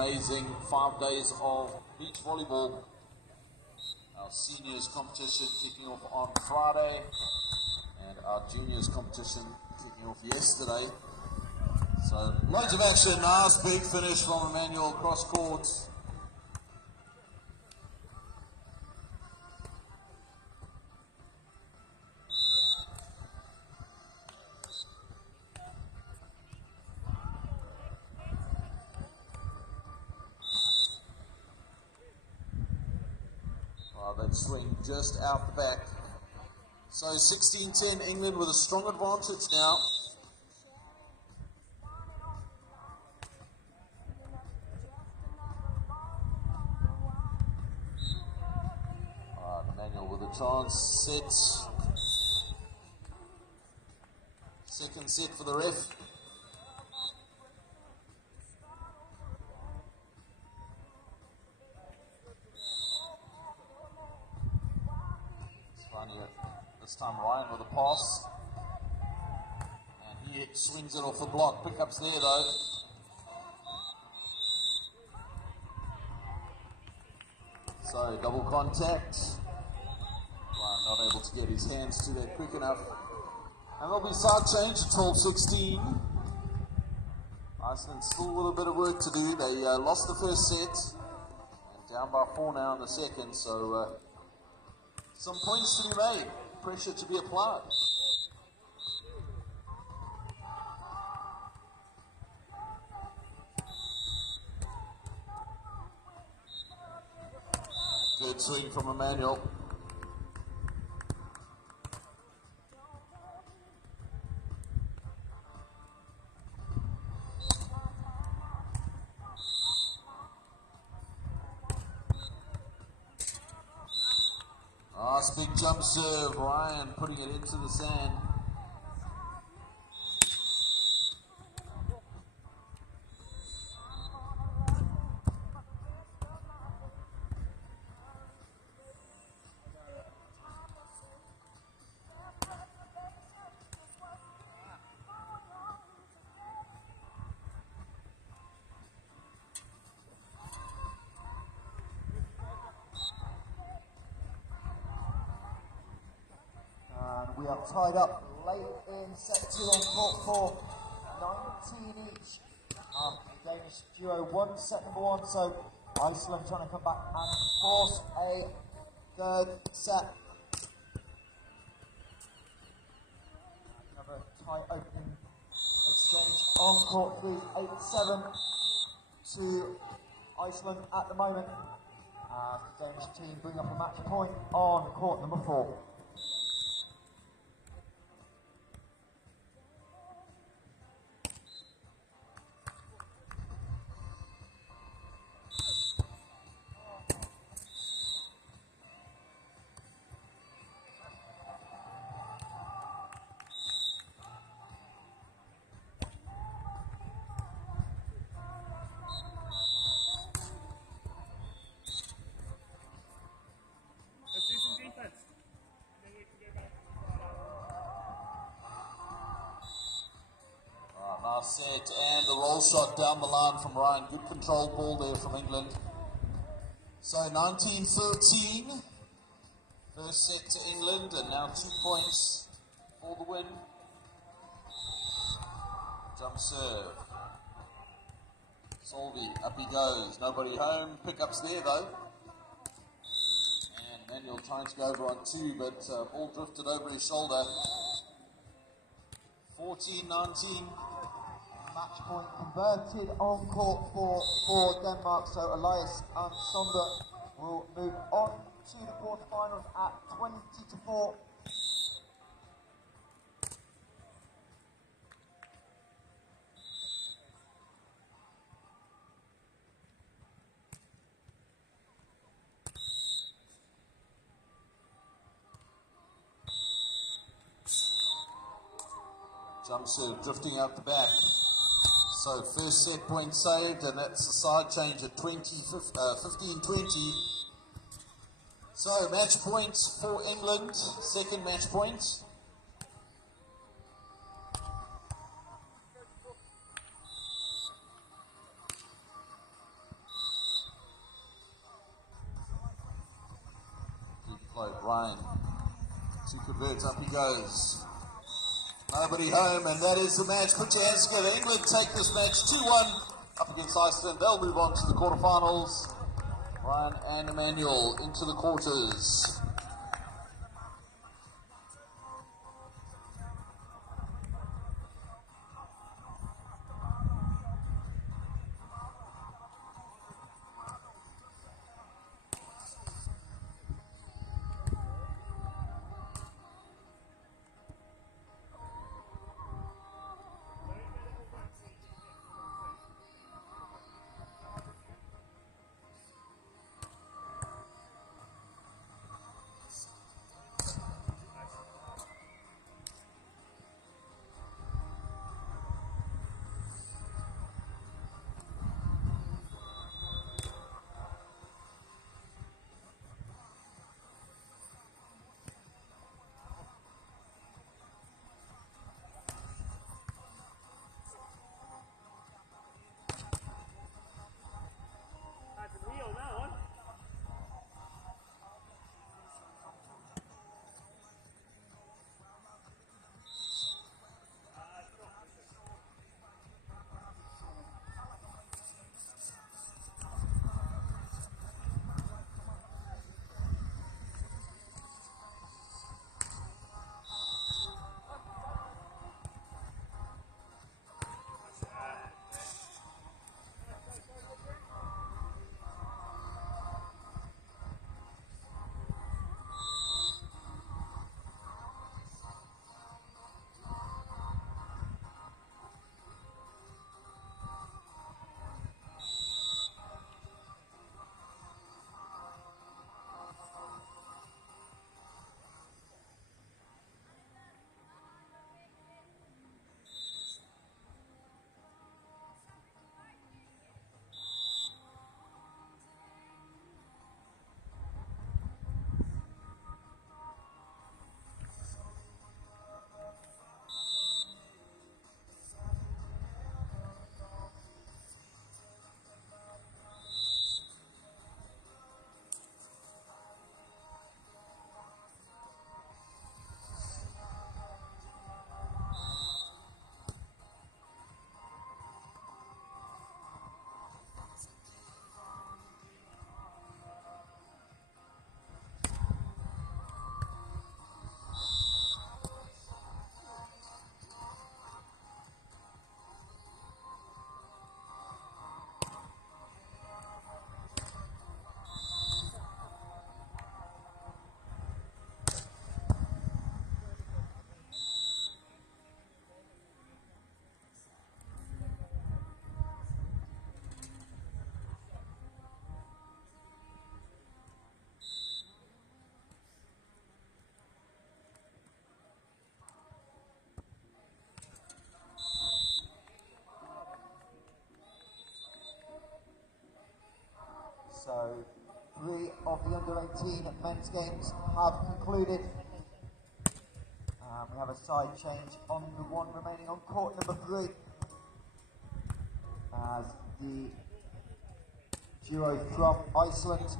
amazing 5 days of beach volleyball. Our seniors competition kicking off on Friday, and our juniors competition kicking off yesterday. So loads of action. Nice big finish from Emmanuel cross court. That swing just out the back. So 16-10 England with a strong advantage now. Emmanuel with a chance. Set. Second set for the ref. This time Ryan with a pass, and he swings it off the block. Pickups there though. So double contact. Ryan not able to get his hands to that quick enough, and there'll be side change. 12-16. Iceland still with a bit of work to do. They lost the first set and down by 4 now in the second. So some points to be made. Pressure to be applied. Good swing from Emmanuel. Nice big jump serve, Ryan putting it into the sand. We are tied up late in set 2 on court 4, 19 each. Danish duo won set number 1, so Iceland trying to come back and force a third set. Another tight opening exchange on court 3, 8-7 to Iceland at the moment. The Danish team bring up a match point on court number 4. Nice set, and the roll shot down the line from Ryan. Good controlled ball there from England. So 19-13. First set to England, and now 2 points for the win. Jump serve. Solvi, up he goes. Nobody home. Pickups there though. And Manuel trying to go over on 2, but ball drifted over his shoulder. 14-19. Match point converted on court for Denmark, so Elias and Sonda will move on to the quarterfinals at 20-4. Jump serve drifting out the back. So first set point saved, and that's the side change at 15-20. So match points for England, second match point. Ryan to convert, up he goes. Nobody home, and that is the match. Put your hands together. England take this match 2-1 up against Iceland. They'll move on to the quarterfinals. Ryan and Emmanuel into the quarters. So, 3 of the under-18 men's games have concluded. We have a side change on the one remaining on court number 3. As the duo from Iceland,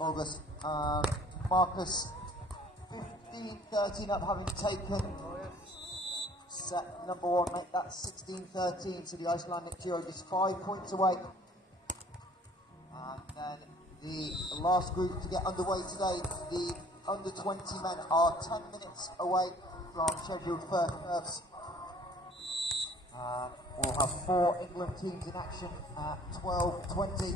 August and Marcus, 15-13 up, having taken set number 1, make that 16-13, so the Icelandic duo just 5 points away. And then the last group to get underway today, the under 20 men, are 10 minutes away from scheduled first serves. And we'll have 4 England teams in action at 12:20.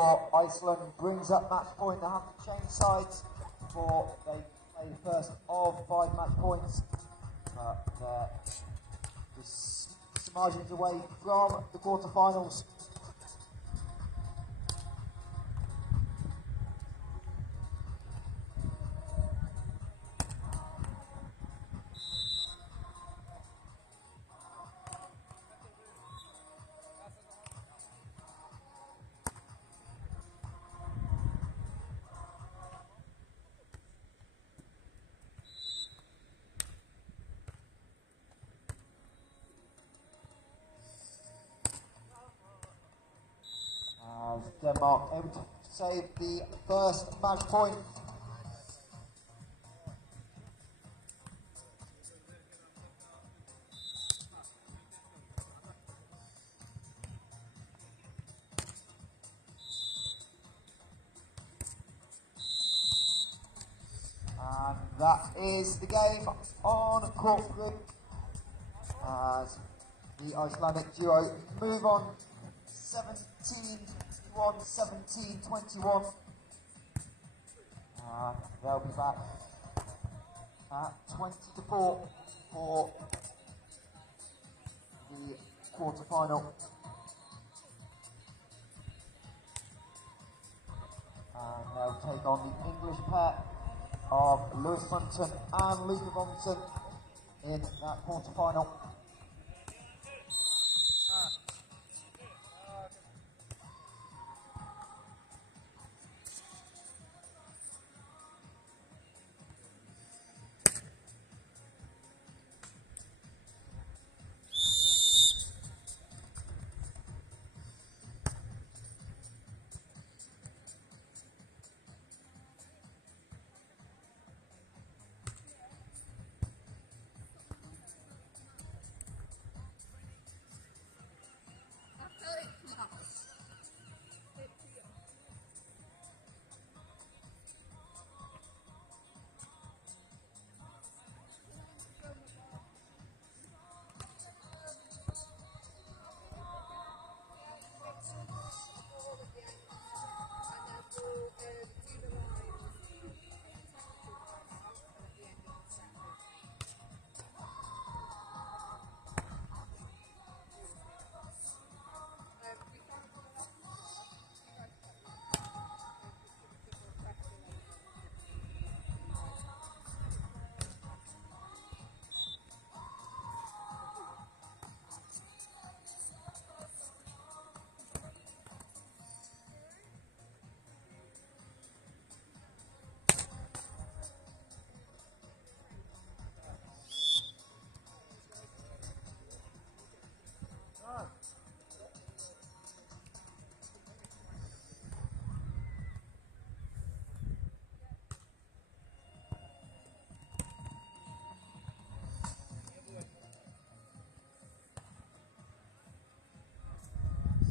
for Iceland brings up match point. They have to change sides before they play the first of 5 match points. But they're just some margins away from the quarterfinals. Denmark able to save the first match point. And that is the game on court 3 as the Icelandic duo move on 17-21. They'll be back at 20-4 for the quarterfinal. And they'll take on the English pair of Lewis Brunton and Luca Robinson in that quarterfinal.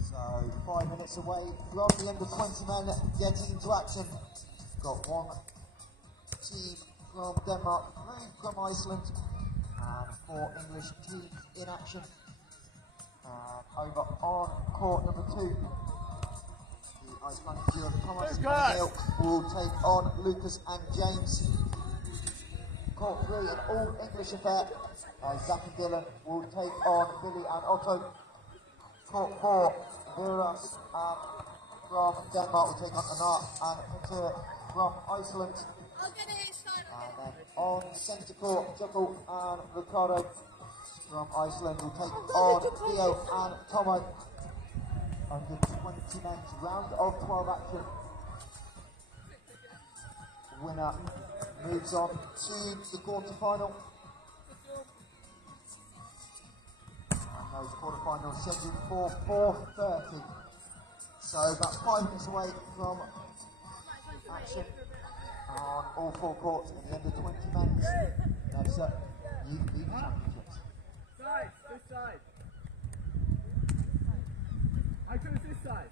So 5 minutes away from the under 20 men getting into action. Got one team from Denmark, 3 from Iceland, and 4 English teams in action. Over on court number 2, the Icelandic duo Thomas and Neil will take on Lucas and James. Court 3, an all English affair. Zach and Dylan will take on Billy and Otto. Court 4, Vera from Denmark will take on Anat and Peter from Iceland. And then on centre court, Jukul and Ricardo from Iceland will take on Theo and Tomo. Under 20 men's round of 12 action. Winner moves on to the quarterfinal. And those quarterfinals scheduled for 4:30. So about 5 minutes away from action on all 4 courts in the under 20 men's Nevza Youth League Championships. Side, this side. I go this side.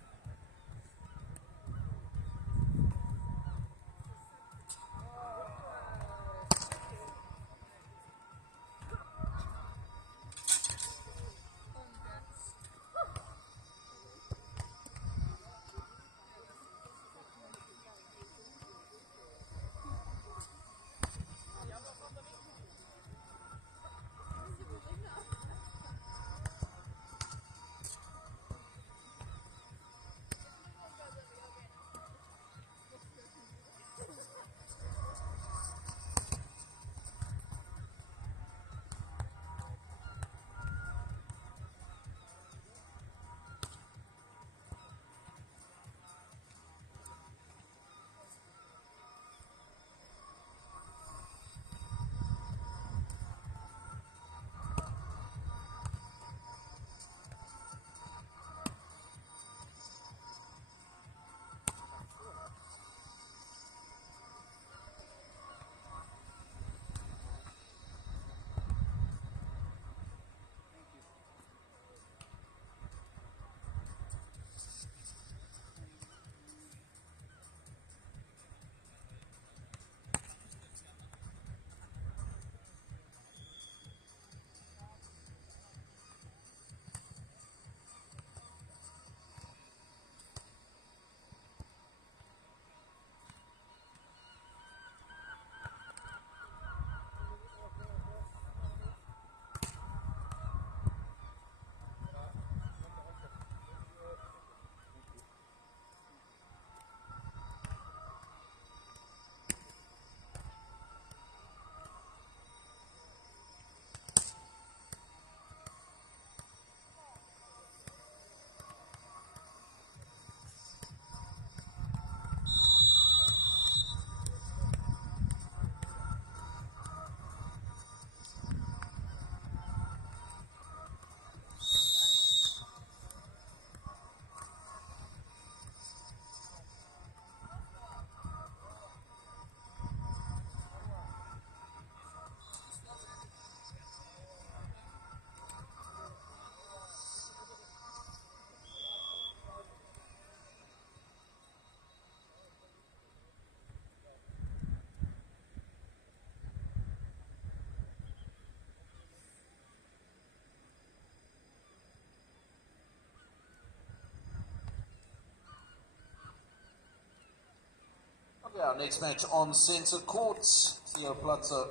Yeah, our next match on centre courts, Theo Platzer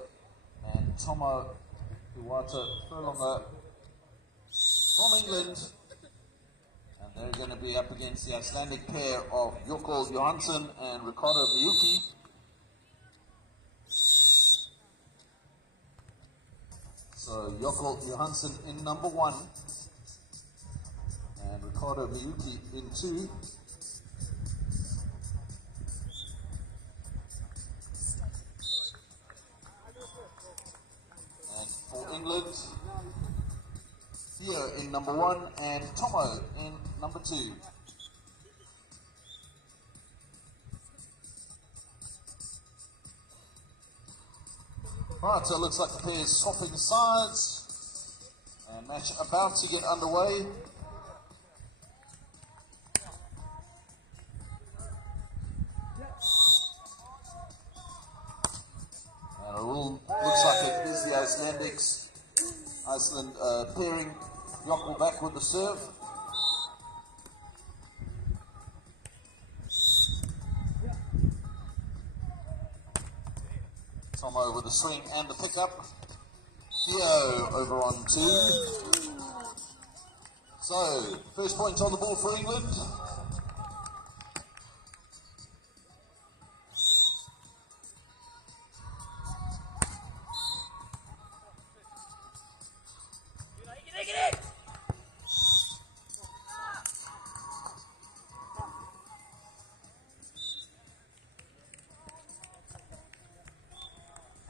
and Tomo Iwata Furlonger from England. And they're going to be up against the Icelandic pair of Jokol Johansson and Ricardo Miyuki. So Jokol Johansson in number 1 and Ricardo Miyuki in 2. And for England, Theo in number 1 and Tomo in number 2. Right, so it looks like the pair is swapping sides and match about to get underway. And it all looks like it is the Icelandics. Iceland pairing Jokol back with the serve. Tomo with the swing and the pickup. Theo over on 2. So, first point on the ball for England.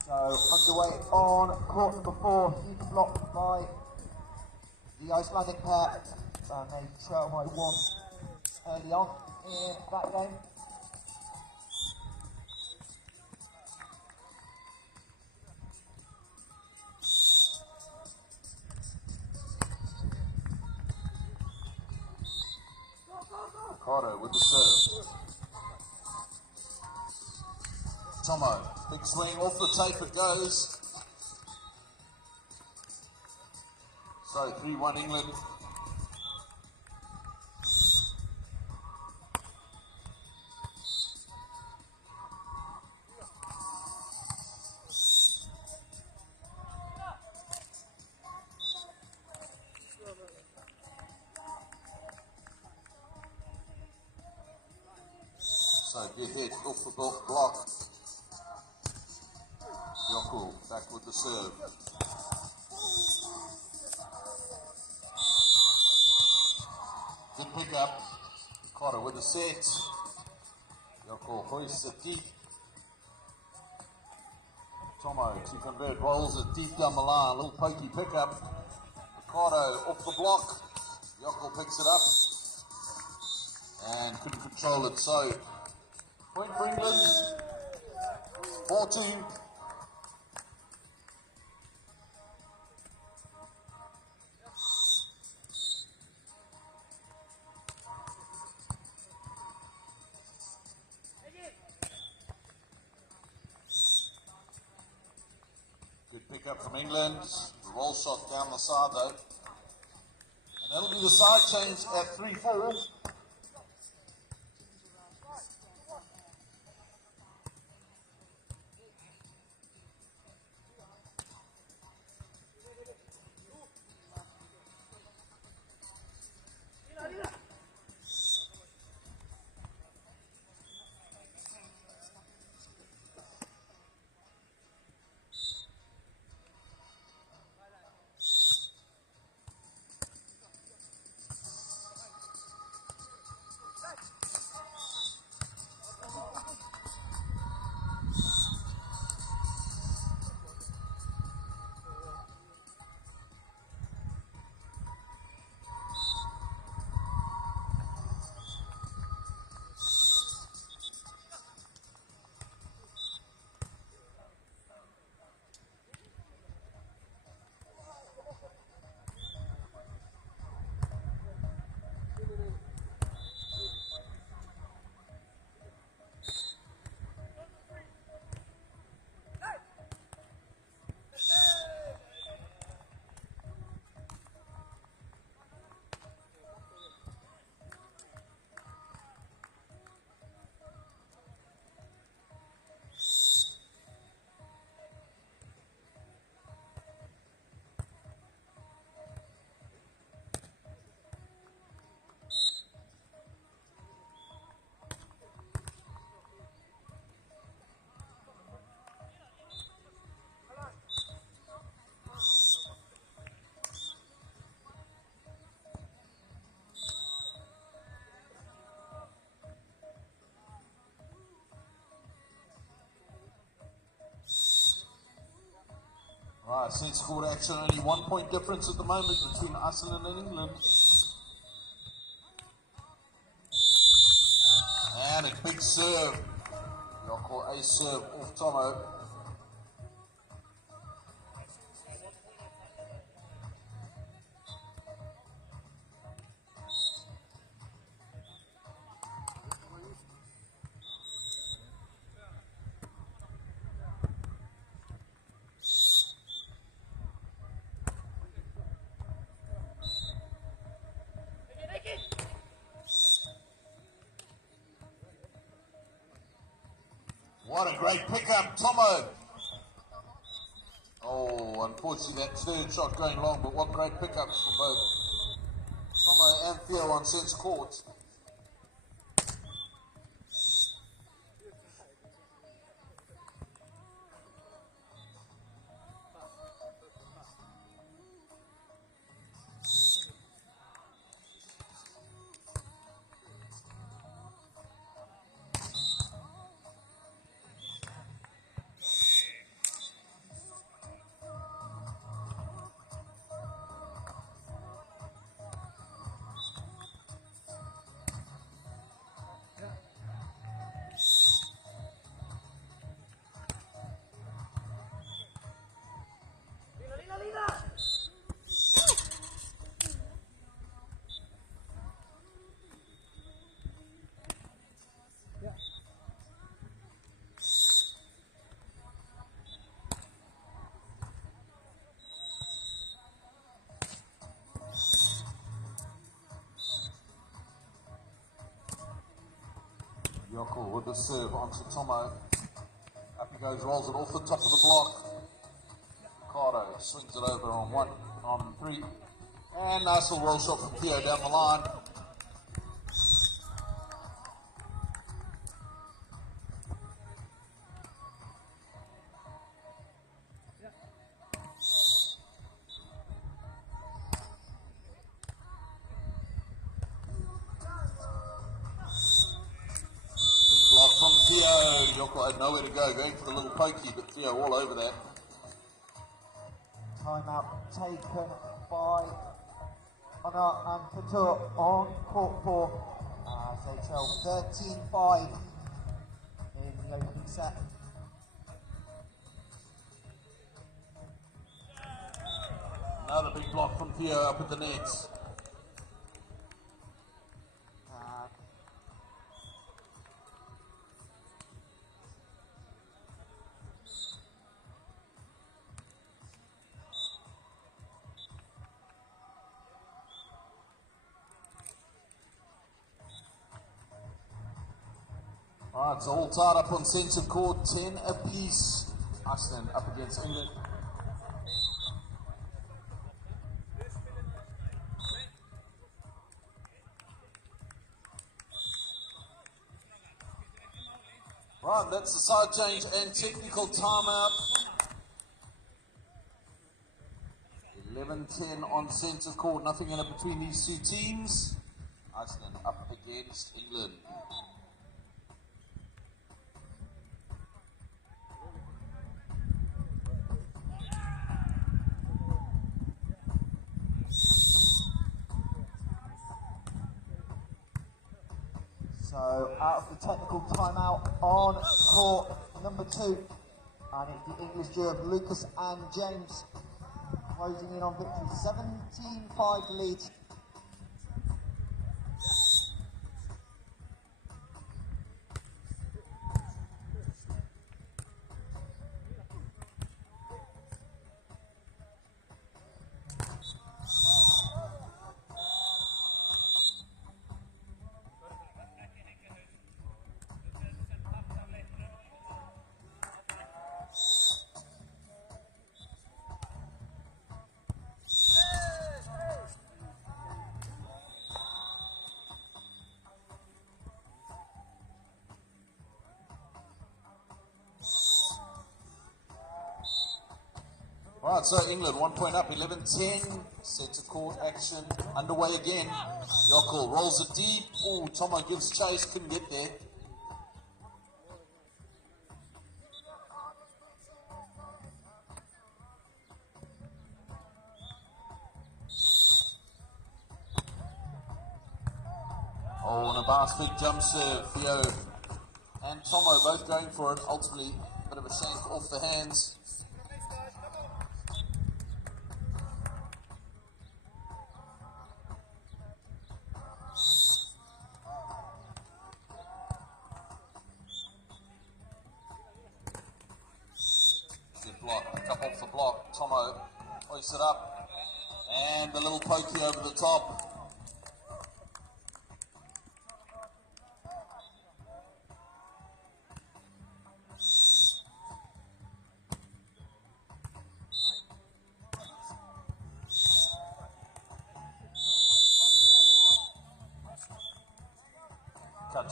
So underway on court number 4, huge block by the Icelandic pair, and they trail by 1 early on in that game. Ricardo with the serve. Tomo, big swing off the tape it goes. So 3-1 England. So get hit off the block. Jokol back with the serve. Good pick up. Carter with the set. Jokol hoists it deep. Tomo to convert, rolls it deep down the line. A little pokey pickup. Ricardo off the block. Jokol picks it up and couldn't control it. So point for England. 4-2. Good pick up from England. The roll shot down the side though. And that'll be the side change at 3-4. Right, sense court action, only 1 point difference at the moment between Iceland and England. And a big serve. You'll call a serve off Tomo. What a great pickup, Tomo. Oh, unfortunately that third shot going long, but what great pickups from both Tomo and Theo on sense court. Yoko with the serve onto Tomo. Up he goes, rolls it off the top of the block. Ricardo swings it over on 1, on 3. And nice little roll shot from Theo down the line. Yoko had nowhere to go, going for the little pokey, but Theo all over that. Timeout taken by Honor and Couture on court 4 as they trail 13-5 in the opening set. Another big block from Theo up at the nets. Alright, so all tied up on centre court, 10 apiece. Iceland up against England. Right, that's the side change and technical timeout. 11-10 on centre court, nothing in it between these two teams. Iceland up against England. So out of the technical timeout on court number 2, and it's the English duo of Lucas and James closing in on victory, 17-5 lead. Right, so England 1 point up, 11-10. Centre court action underway again. Yoko rolls it deep. Oh, Tomo gives chase, couldn't get there. Bass big jump serve. Theo and Tomo both going for it. Ultimately, a bit of a shank off the hands. Good block, pick up off the block. Tomo hoists it up. And the little pokey over the top.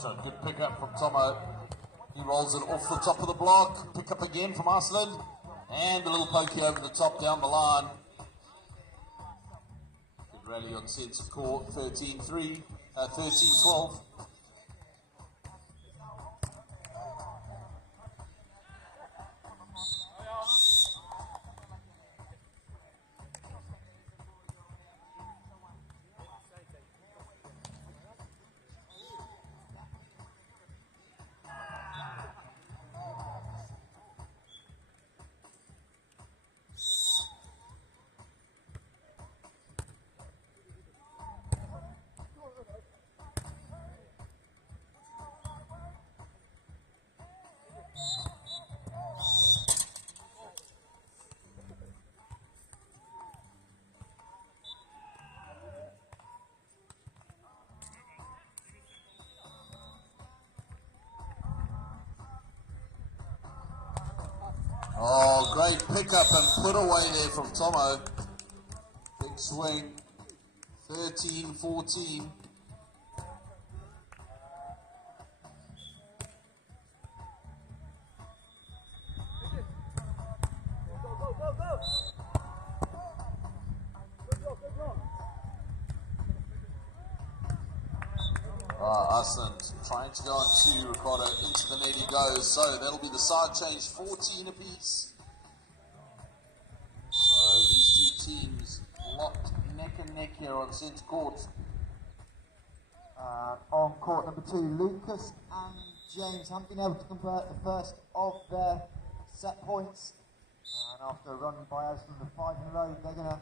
A good pickup from Tomo. He rolls it off the top of the block. Pick up again from Iceland. And a little pokey over the top down the line. Good rally on sense of court. 13-3, 13-12. Oh, great pickup and put away there from Tomo. Big swing. 13-14. Iceland trying to go on to Ricardo, into the net he goes, so that'll be the side change, 14 apiece. So these two teams locked neck and neck here on centre court. On court number 2, Lucas and James haven't been able to convert the first of their set points. And after a run by Iceland of 5 in a row, they're going to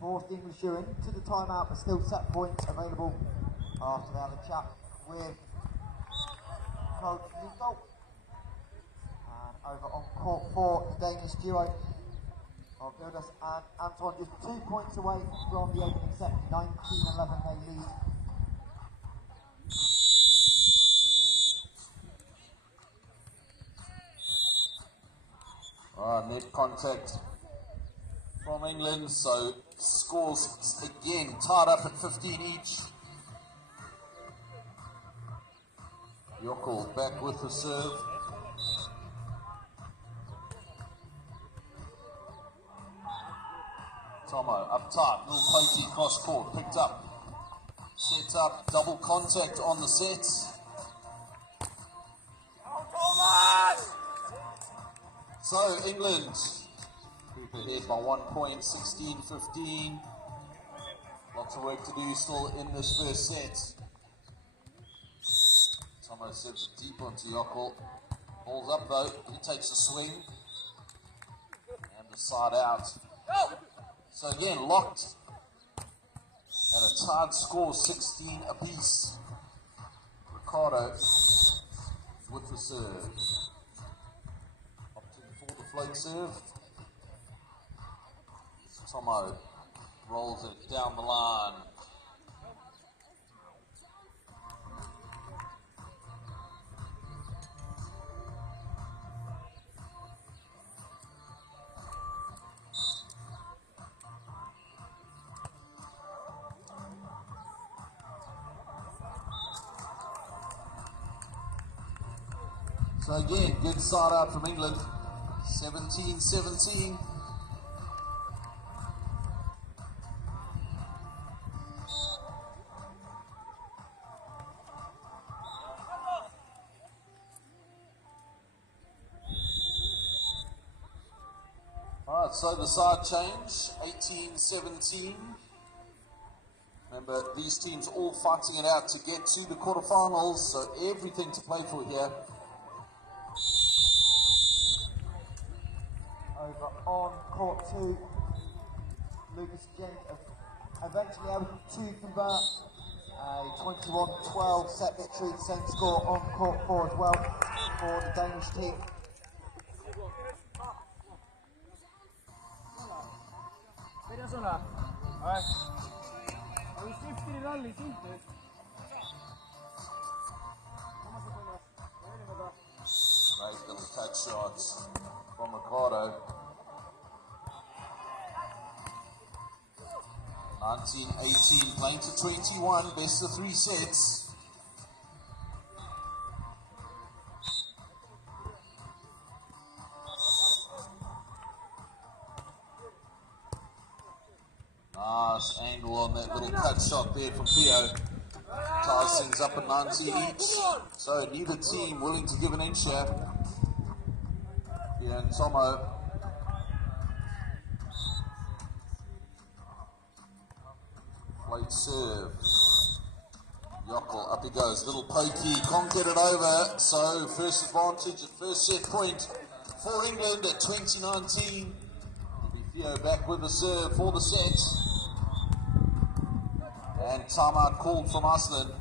force the English into the timeout, but still set points available after they have a chat with Coach Nico. And over on court 4, the Danish duo of Vildas and Anton, just 2 points away from the opening set, 19-11 they lead. Net contact from England, so scores again tied up at 15 each. Yoko back with the serve. Tomo up tight, little pokey cross court, picked up. Set up, double contact on the sets. So England group ahead by 1 point, 16-15. Lots of work to do still in this first set. Tomo serves it deep onto Yoko. Balls up though, he takes a swing. And the side out. So again, locked at a tied score, 16 apiece. Ricardo with the serve. Opting for the float serve. Tomo rolls it down the line. So again, good start out from England, 17-17. Alright, so the side change, 18-17. Remember, these teams all fighting it out to get to the quarterfinals, so everything to play for here. Over on court 2, Lucas Gent eventually able to convert a 21-12 set victory, same score on court 4 as well for the Danish team. Great little touch shots from Ricardo. 19-18, playing to 21, best of 3 sets. Nice angle on that little cut shot there from Theo. Ties things up at 90 each. So neither team willing to give an inch here. Theo and Tomo. Late serve. Yockel, up he goes. Little pokey, can't get it over. So first advantage at first set point for England at 2019. Theo back with the serve for the set. And timeout called from Iceland.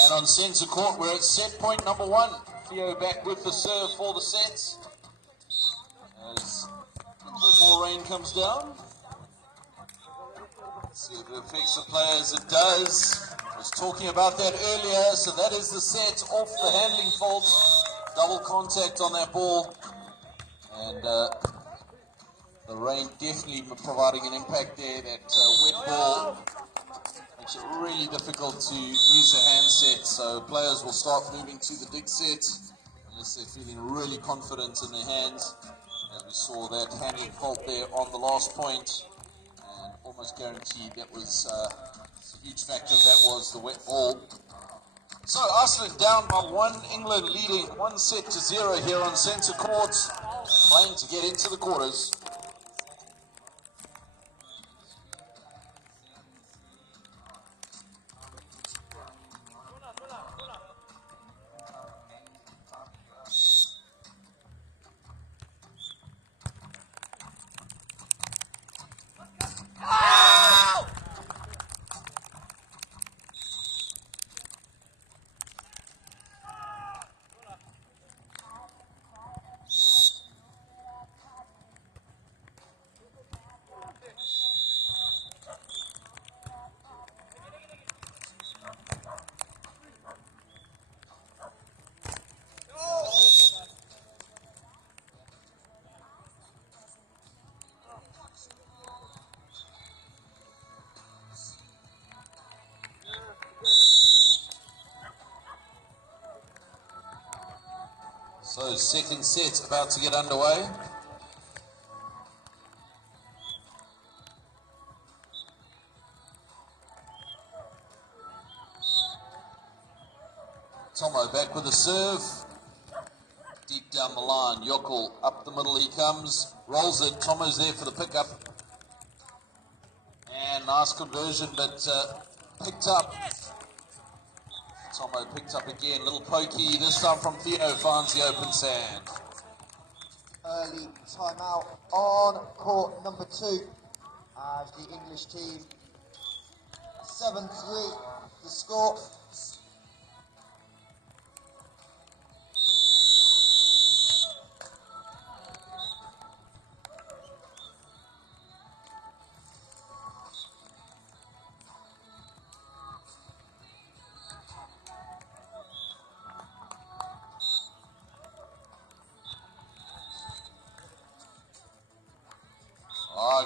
And on centre court, we're at set point number 1. Theo back with the serve for the sets. As a little bit more rain comes down. Let's see if it affects the players. It does. I was talking about that earlier. So that is the set off the handling fault. Double contact on that ball. And the rain definitely providing an impact there. That wet ball makes it really difficult to use a handset, so players will start moving to the dig set unless they're feeling really confident in their hands. As we saw that handling fault there on the last point, and almost guaranteed that was a huge factor. That was the wet ball. So Iceland down by 1, England leading 1-0 here on centre court, playing to get into the quarters. So second set about to get underway. Tomo back with a serve. Deep down the line, Yockel up the middle he comes. Rolls it, Tomo's there for the pickup. And nice conversion, but picked up. Tomo picked up again, little pokey, this time from Theo, finds the open sand. Early timeout on court number 2. as the English team 7-3 the score.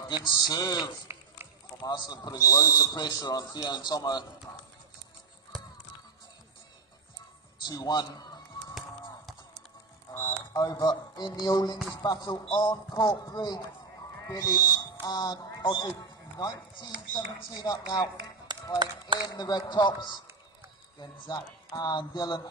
Good serve from Iceland, putting loads of pressure on Theo and Tomo. 2-1. Over in the All English battle on court 3, Billy and Otto, 19-17 up now, playing in the red tops against Zach and Dylan.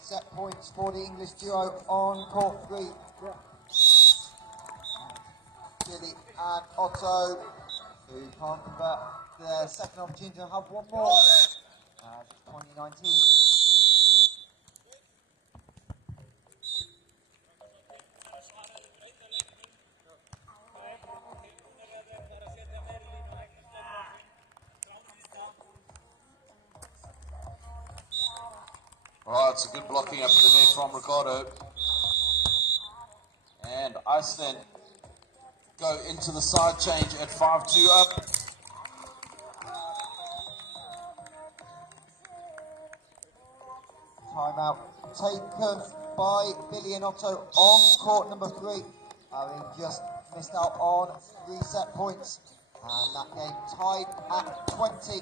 Set points for the English duo on court 3. Billy and Otto, who can't convert their second opportunity to have one more. 2019. It's a good blocking up at the net from Ricardo. And Iceland go into the side change at 5-2 up. Timeout taken by Billy and Otto on court number 3, having just missed out on 3 set points. And that game tied at 20.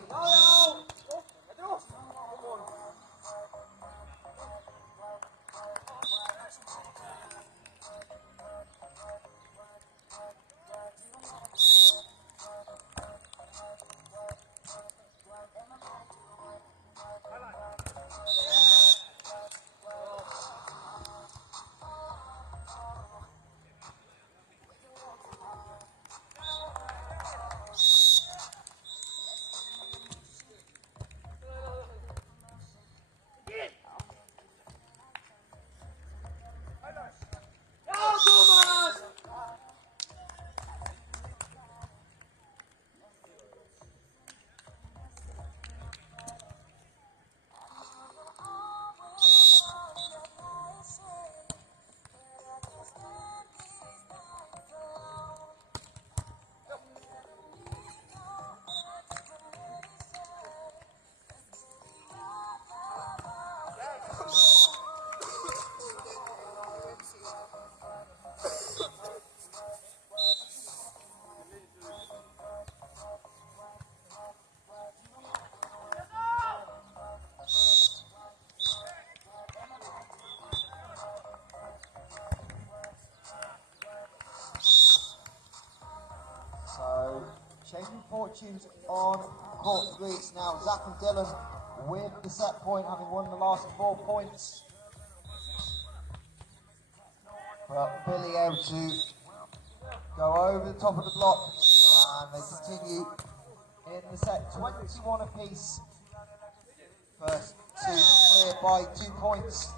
Changing fortunes on court 3. It's now Zach and Dylan with the set point, having won the last 4 points. But Billy able to go over the top of the block, and they continue in the set, 21 apiece. First two clear by 2 points.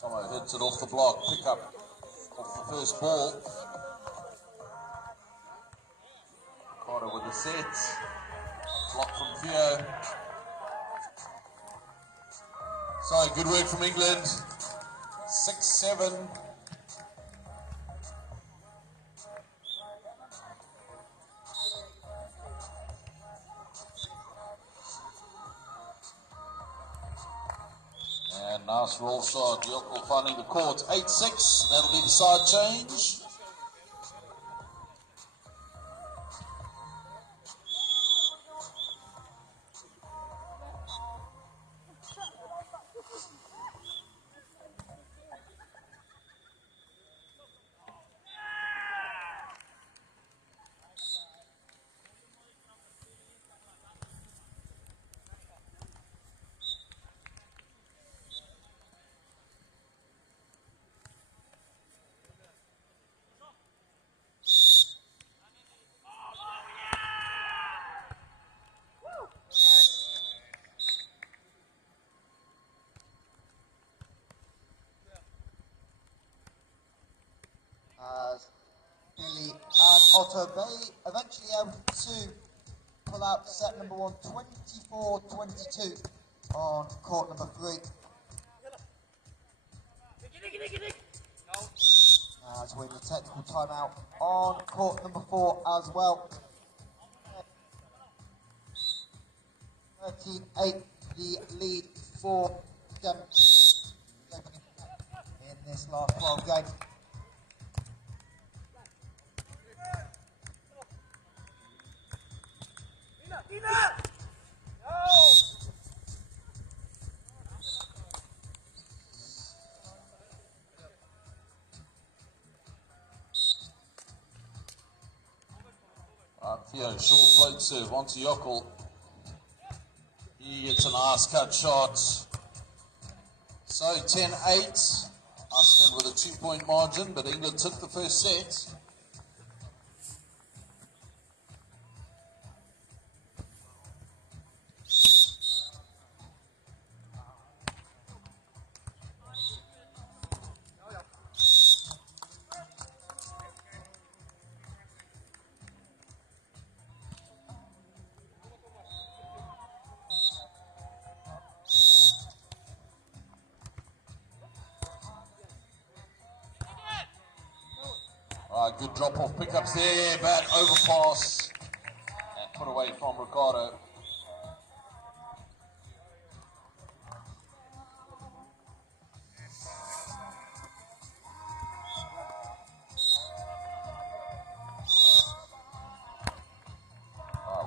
Tomo hits it off the block, pick up off the first ball. Carter with the set, block from Theo. So good work from England, 6-7. And nice roll shot, Diatlovic finding the court, 8-6, that'll be the side change. So they eventually able to pull out set number 1, 24-22 on court number 3. As we in the technical timeout on court number 4 as well. 13-8, the lead for them in this last 12 game. Theo, short float serve onto Yockel. He hits a nice cut shot. So 10-8. Iceland with a 2-point margin, but England took the first set. Good drop-off pickups there, bad overpass, and put away from Ricardo.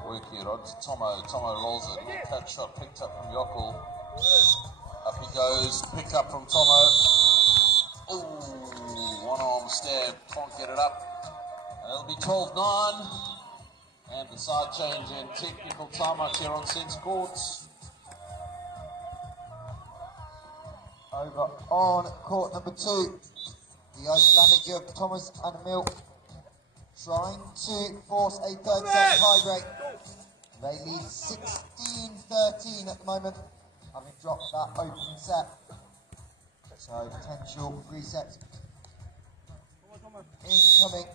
Work here on to Tomo. Tomo rolls it. Little cut shot picked up from Yockel. Up he goes. Pick up from Tomo. Ooh, one arm stab. Can't get it up. And it'll be 12-9. And the side change in technical timeout here on centre court. Over on court number 2. The Icelandic duo Thomas and Emil trying to force a third set tie break. They lead 16-13 at the moment, having dropped that opening set. So potential resets incoming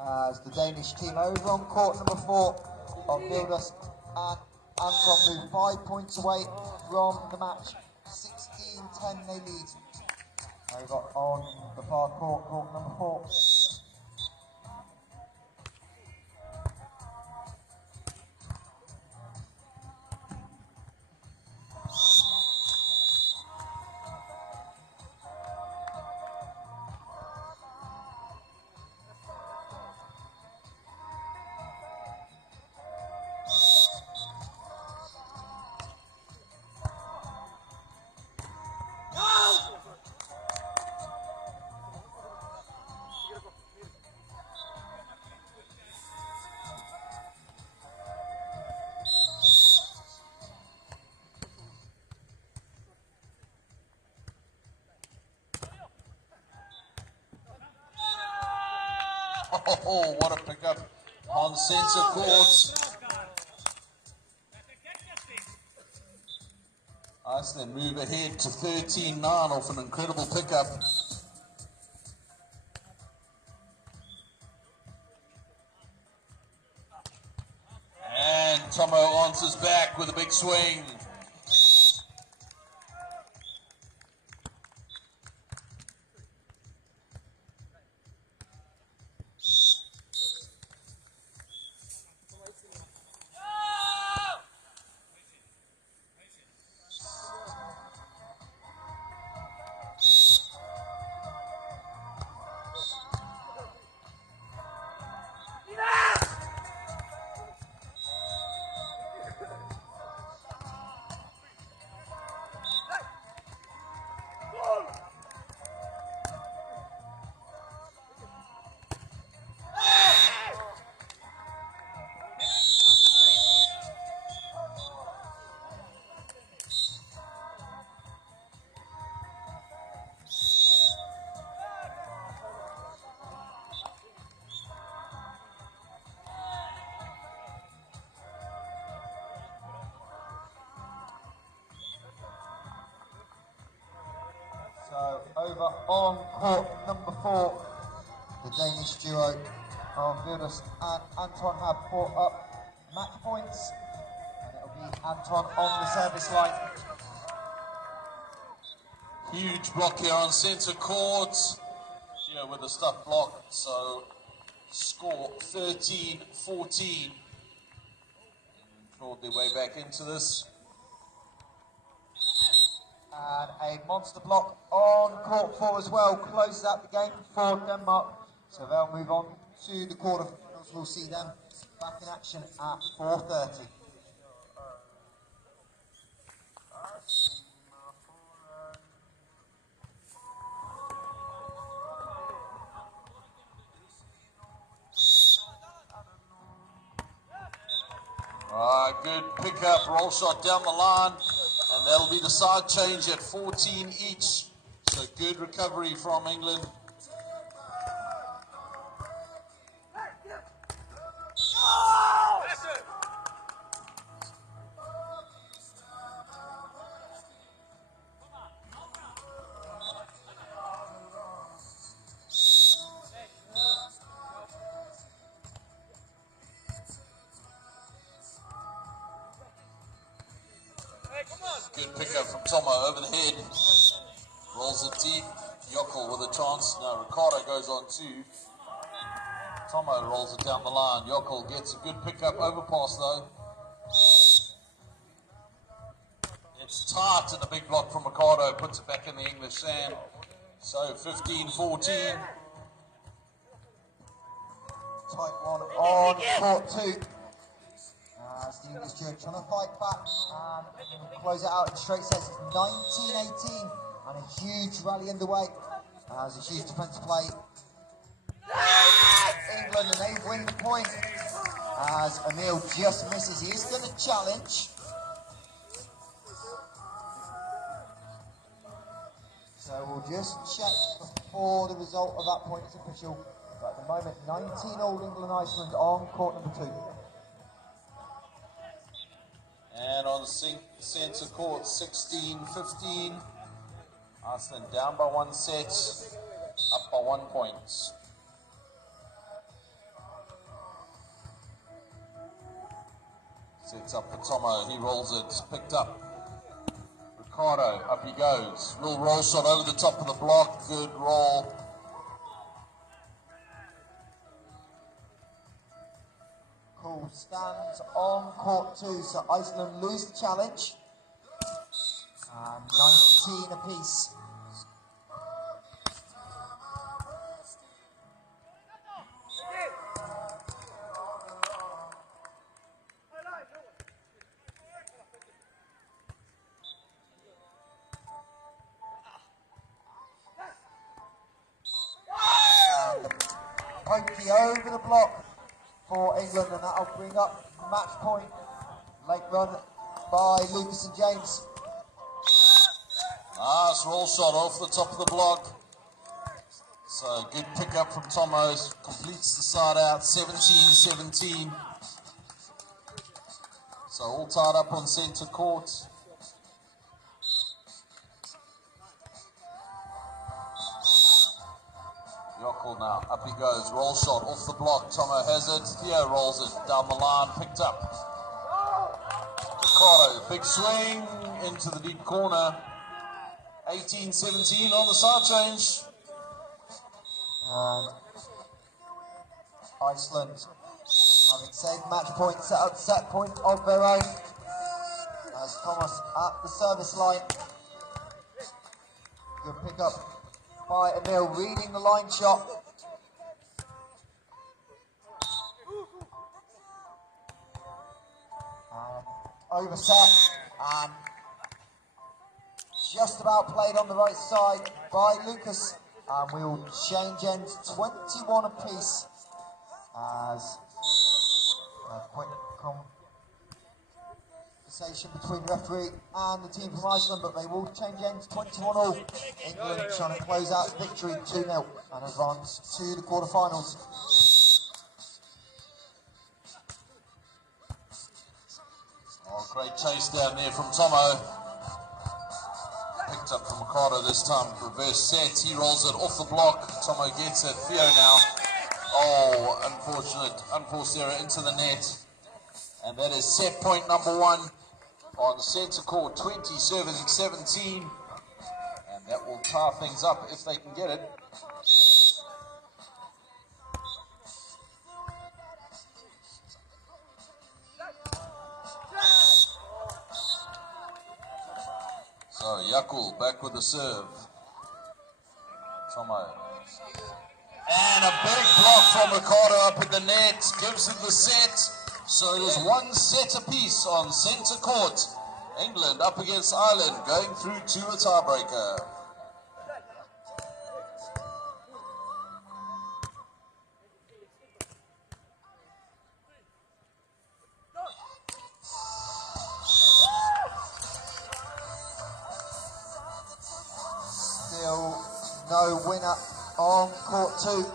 as the Danish team over on court number 4 of Vilnius and Anton move 5 points away from the match. 16-10 they lead. Over on the far court, court number 4. Oh, what a pickup on centre court. Iceland move ahead to 13-9 off an incredible pickup. And Tomo answers back with a big swing. over on court number 4. The Danish duo of Rijvers and Anton have brought up match points, and it'll be Anton on the service line. Huge block here on centre court. Here with a stuff block, so score 13-14. Clawed their way back into this. And a monster block on court 4 as well, closes out the game for Denmark. So they'll move on to the quarterfinals. We'll see them back in action at 4:30. Good pickup, roll shot down the line, and that'll be the side change at 14 each. So good recovery from England. Good pickup from Tomo over the head. Rolls it deep. Yockel with a chance. No, Ricardo goes on too. Tomo rolls it down the line. Yockel gets a good pickup. Overpass though. It's tight and a big block from Ricardo. Puts it back in the English sand. So 15-14. Tight one on court 2. As the English duo trying to fight back and close it out in straight sets. It's 19-18 and a huge rally underway. As a huge defensive play. England, and they win the point. As Emil just misses. He is going to challenge. So we'll just check before the result of that point is official. But at the moment, 19-all England-Iceland on court number 2. And on centre court, 16-15. Iceland down by 1 set, up by 1 point. Sets up for Tomo, he rolls it, picked up. Ricardo, up he goes. Little roll shot over the top of the block, good roll. Cool, stands on court 2, so Iceland lose the challenge. And 19 apiece. Pokey over the block for England, and that'll bring up match point. Late run by Lucas and James. Nice roll shot off the top of the block. So good pickup from Tomo, completes the side out, 17-17. So all tied up on centre court. Yockel now, up he goes, roll shot off the block, Tomo has it, Theo rolls it down the line, picked up. Ricardo, big swing into the deep corner, 18-17 on the side change. And Iceland, having saved match point, set up set point of their own. As Thomas at the service line. Good pickup by Emil, reading the line shot. And overset, and just about played on the right side by Lucas. And we will change ends 21 apiece as a quick conversation between the referee and the team from Iceland, but they will change ends 21 all. England trying to close out the victory 2-0 and advance to the quarterfinals. Oh, great chase down there from Tomo. picked up from Mikado this time. Reverse set. He rolls it off the block. Tomo gets it. Theo now. Oh, unforced error into the net. And that is set point number 1 on centre court. 20 serving 17. And that will tie things up if they can get it. So Yakul back with the serve. Tomo. And a big block from Ricardo up in the net. Gives it the set. So it is 1 set apiece on centre court. England up against Ireland, going through to a tiebreaker. Still no winner on court 2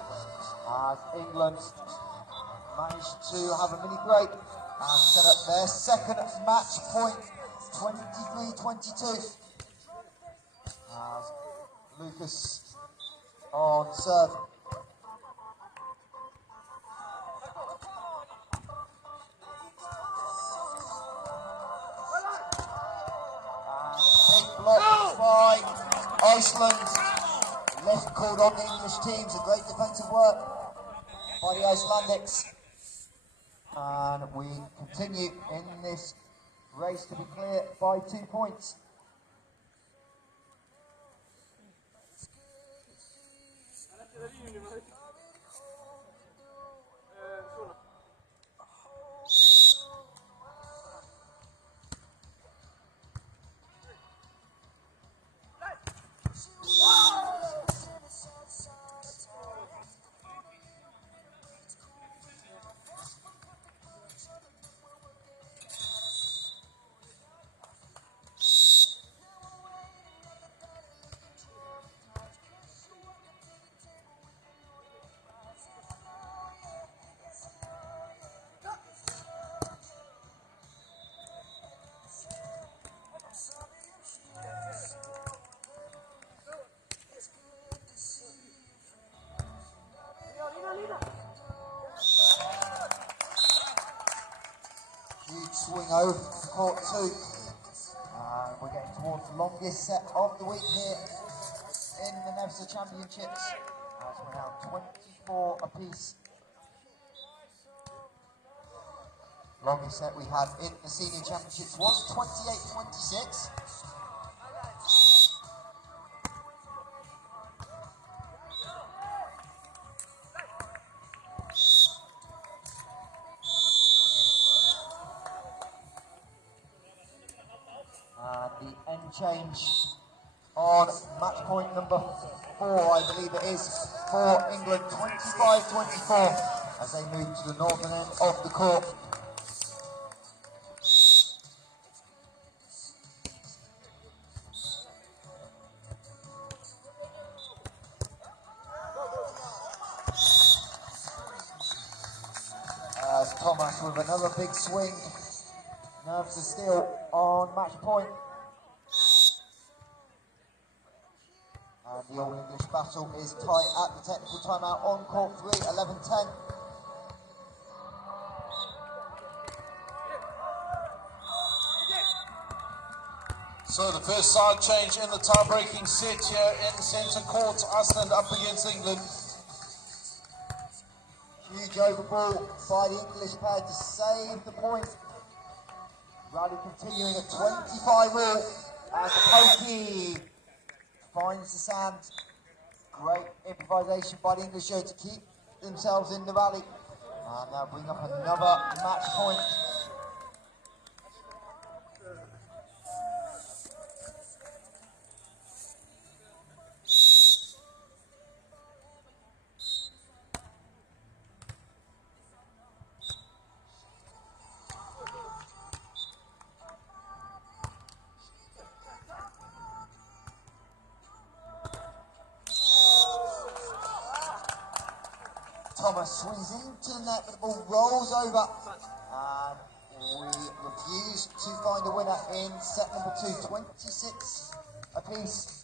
as England managed to have a mini break and set up their second match point, 23-22. As Lucas on serve. And big block by Iceland. Left called on the English teams, a great defensive work by the Icelandics. And we continue in this race to be clear by 2 points. Huge swing over to court 2. And we're getting towards the longest set of the week here in the Nevza Championships. As we're now 24 apiece. Longest set we had in the Senior Championships was 28-26. The end change on match point number 4, I believe it is, for England, 25-24, as they move to the northern end of the court. As Thomas with another big swing. Nevza still on match point. And the All English battle is tight at the technical timeout on court 3, 11-10. So the first side change in the tie-breaking set here in centre court. Iceland up against England. Huge overball by the English pair to save the point. Rally continuing at 25 all as the pokey finds the sand. Great improvisation by the English here to keep themselves in the rally. And now bring up another match point. Thomas swings into the net, but the ball rolls over. And we refuse to find a winner in set number 2, apiece.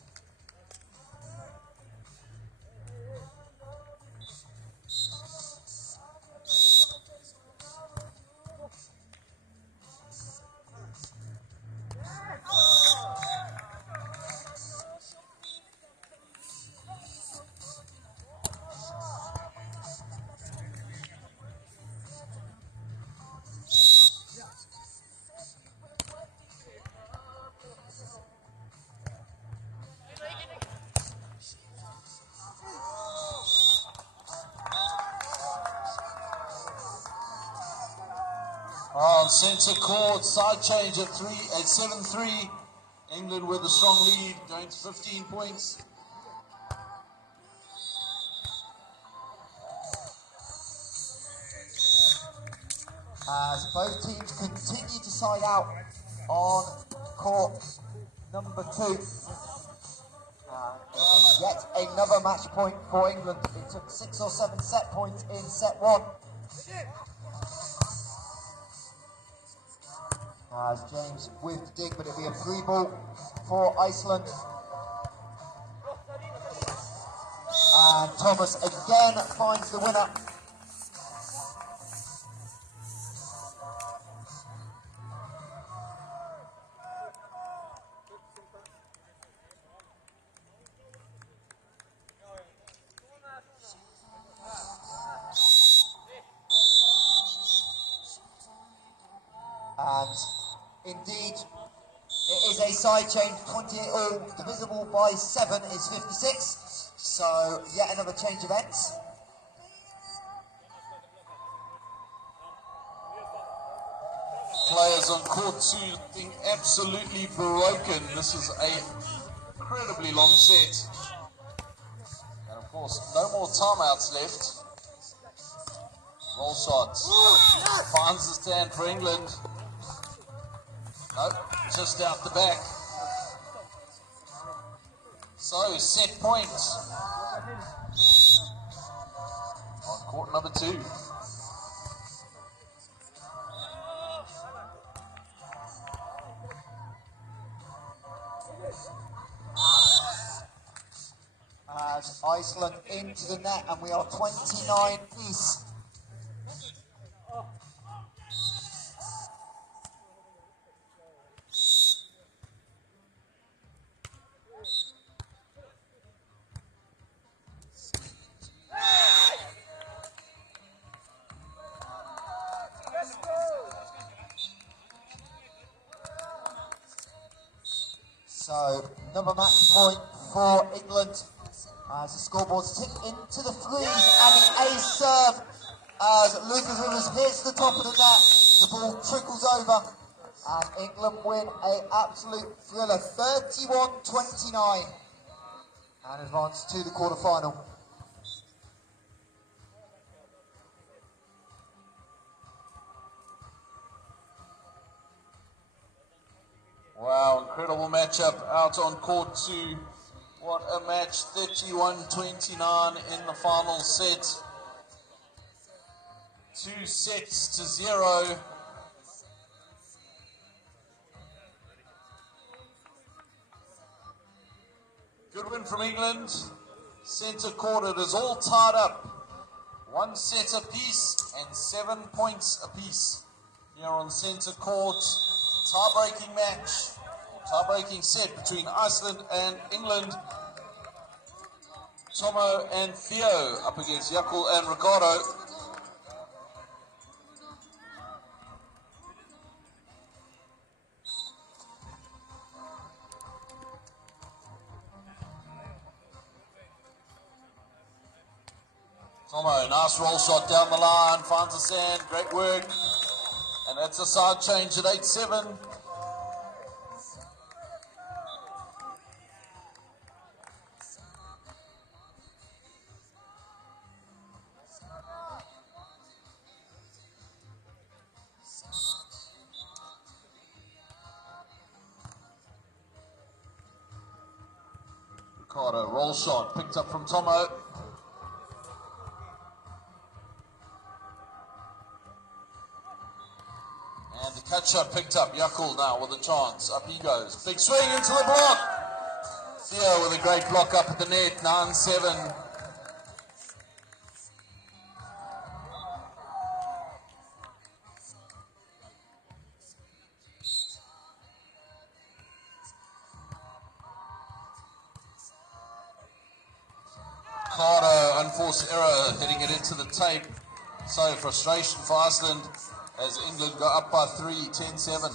On centre court, side change at 7-3. England with a strong lead, going to 15 points. As both teams continue to side out on court number 2. It is yet another match point for England. It took 6 or 7 set points in set 1. As James with the dig, but it'll be a free ball for Iceland. And Thomas again finds the winner. And indeed, it is a side change, 28 all, divisible by 7 is 56. So, yet another change of ends. Players on court 2 looking absolutely broken. This is a incredibly long set. And of course, no more timeouts left. Roll shot. Finds the stand for England. Nope, just out the back. So, set point. On court number 2. As Iceland into the net, and we are 29 apiece. So, another match point for England as the scoreboard's ticked into the freeze, and the ace serve as Lucas Rivers hits the top of the net. The ball trickles over, and England win an absolute thriller, 31-29, and advance to the quarterfinal. Wow, incredible matchup out on court 2. What a match, 31-29 in the final set. 2-0. Good win from England. Centre court, it is all tied up. 1 set apiece and 7 points apiece. Here on centre court, tie-breaking match. Tie-breaking set between Iceland and England. Tomo and Theo up against Jakul and Ricardo. Tomo, nice roll shot down the line, finds the sand, great work. And that's a side change at 8-7. Ricardo, roll shot, picked up from Tomo. And the catch shot picked up, Jakul now with a chance. Up he goes. Big swing into the block. Theo with a great block up at the net, 9-7. Carter, unforced error, hitting it into the tape. So frustration for Iceland as England go up by 3, 10-7.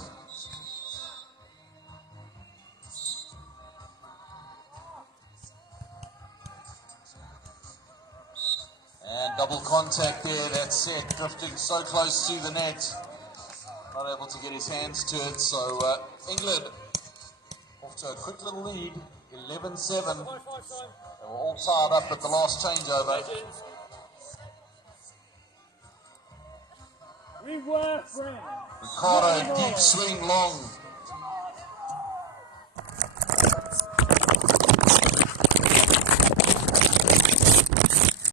And double contact there, that's set, drifting so close to the net. Not able to get his hands to it, so England off to a quick little lead, 11-7. They were all tied up at the last changeover. Ricardo, deep swing long.